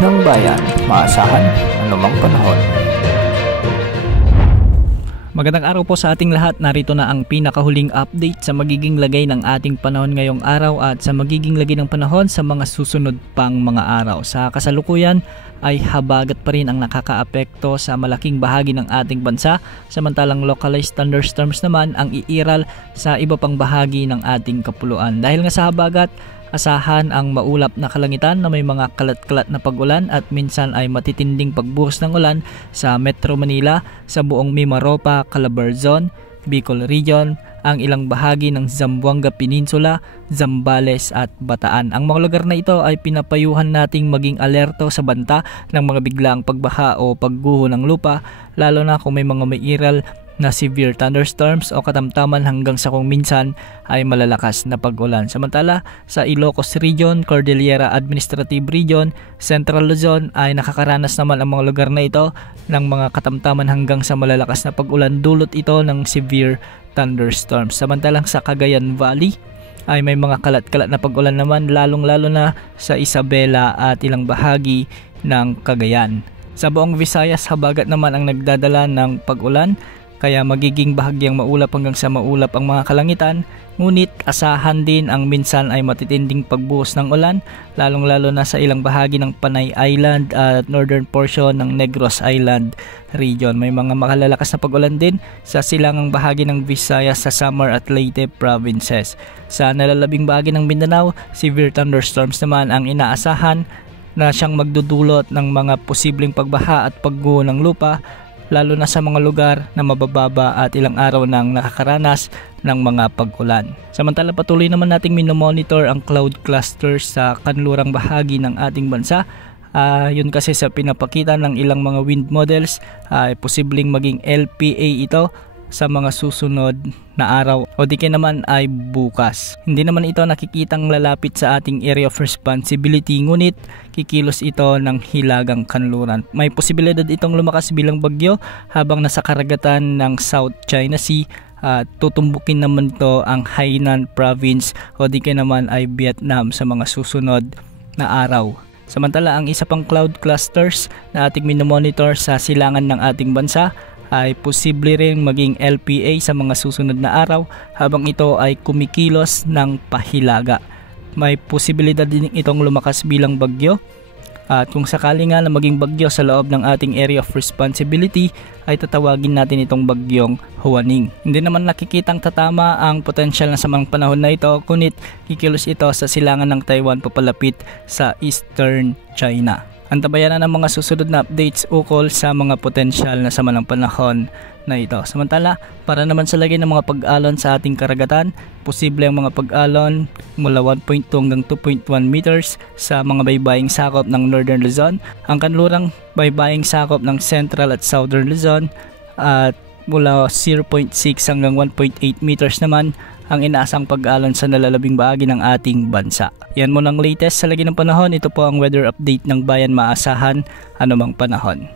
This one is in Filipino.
ng bayan, maasahan anumang panahon. Magandang araw po sa ating lahat. Narito na ang pinakahuling update sa magiging lagay ng ating panahon ngayong araw at sa magiging lagay ng panahon sa mga susunod pang mga araw. Sa kasalukuyan ay habagat pa rin ang nakakaapekto sa malaking bahagi ng ating bansa, samantalang localized thunderstorms naman ang iiral sa iba pang bahagi ng ating kapuluan. Dahil nga sa habagat, asahan ang maulap na kalangitan na may mga kalat-kalat na pag-ulan at minsan ay matitinding pagbuhos ng ulan sa Metro Manila, sa buong Mimaropa, Calabarzon, Bicol Region, ang ilang bahagi ng Zamboanga Peninsula, Zambales at Bataan. Ang mga lugar na ito ay pinapayuhan nating maging alerto sa banta ng mga biglaang pagbaha o pagguho ng lupa, lalo na kung may mga mairal na severe thunderstorms o katamtaman hanggang sa kung minsan ay malalakas na pag-ulan. Samantala, sa Ilocos Region, Cordillera Administrative Region, Central Luzon ay nakakaranas naman ang mga lugar na ito ng mga katamtaman hanggang sa malalakas na pag-ulan, dulot ito ng severe thunderstorms. Samantalang sa Cagayan Valley ay may mga kalat-kalat na pag-ulan naman, lalong-lalo na sa Isabela at ilang bahagi ng Cagayan. Sa buong Visayas, habagat naman ang nagdadala ng pag-ulan, kaya magiging bahagyang maulap hanggang sa maulap ang mga kalangitan, ngunit asahan din ang minsan ay matitinding pagbuhos ng ulan, lalong-lalo na sa ilang bahagi ng Panay Island at northern portion ng Negros Island region. May mga makalalakas na pag-ulan din sa silangang bahagi ng Visayas, sa Samar at Leyte provinces. Sa nalalabing bahagi ng Mindanao, severe thunderstorms naman ang inaasahan na siyang magdudulot ng mga posibleng pagbaha at pagguho ng lupa, lalo na sa mga lugar na mabababa at ilang araw nang nakakaranas ng mga pag-ulan. Samantala, patuloy naman nating minomonitor ang cloud clusters sa kanlurang bahagi ng ating bansa. Yun kasi sa pinapakita ng ilang mga wind models, posibleng maging LPA ito sa mga susunod na araw o di kaya naman ay bukas. Hindi naman ito nakikitang lalapit sa ating area of responsibility, ngunit kikilos ito ng hilagang kanluran. May posibilidad itong lumakas bilang bagyo habang nasa karagatan ng South China Sea at tutumbukin naman ito ang Hainan Province o di kaya naman ay Vietnam sa mga susunod na araw. Samantala, ang isa pang cloud clusters na ating minomonitor sa silangan ng ating bansa ay posible rin maging LPA sa mga susunod na araw habang ito ay kumikilos ng pahilaga. May posibilidad din itong lumakas bilang bagyo at kung sakali nga na maging bagyo sa loob ng ating area of responsibility ay tatawagin natin itong bagyong Huaning. Hindi naman nakikitang tatama ang potensyal na samang panahon na ito, kunit kikilos ito sa silangan ng Taiwan papalapit sa Eastern China. Antabayan na ng mga susunod na updates ukol sa mga potensyal na sama ng panahon na ito. Samantala, para naman sa lagay ng mga pag-alon sa ating karagatan, posible ang mga pag-alon mula 1.2 hanggang 2.1 meters sa mga baybaying sakop ng Northern Luzon, ang kanlurang baybaying sakop ng Central at Southern Luzon, at mula 0.6 hanggang 1.8 meters naman ang inaasang pag-alon sa nalalabing bahagi ng ating bansa. Yan muna ang latest sa lagi ng panahon. Ito po ang weather update ng bayan, maasahan anumang panahon.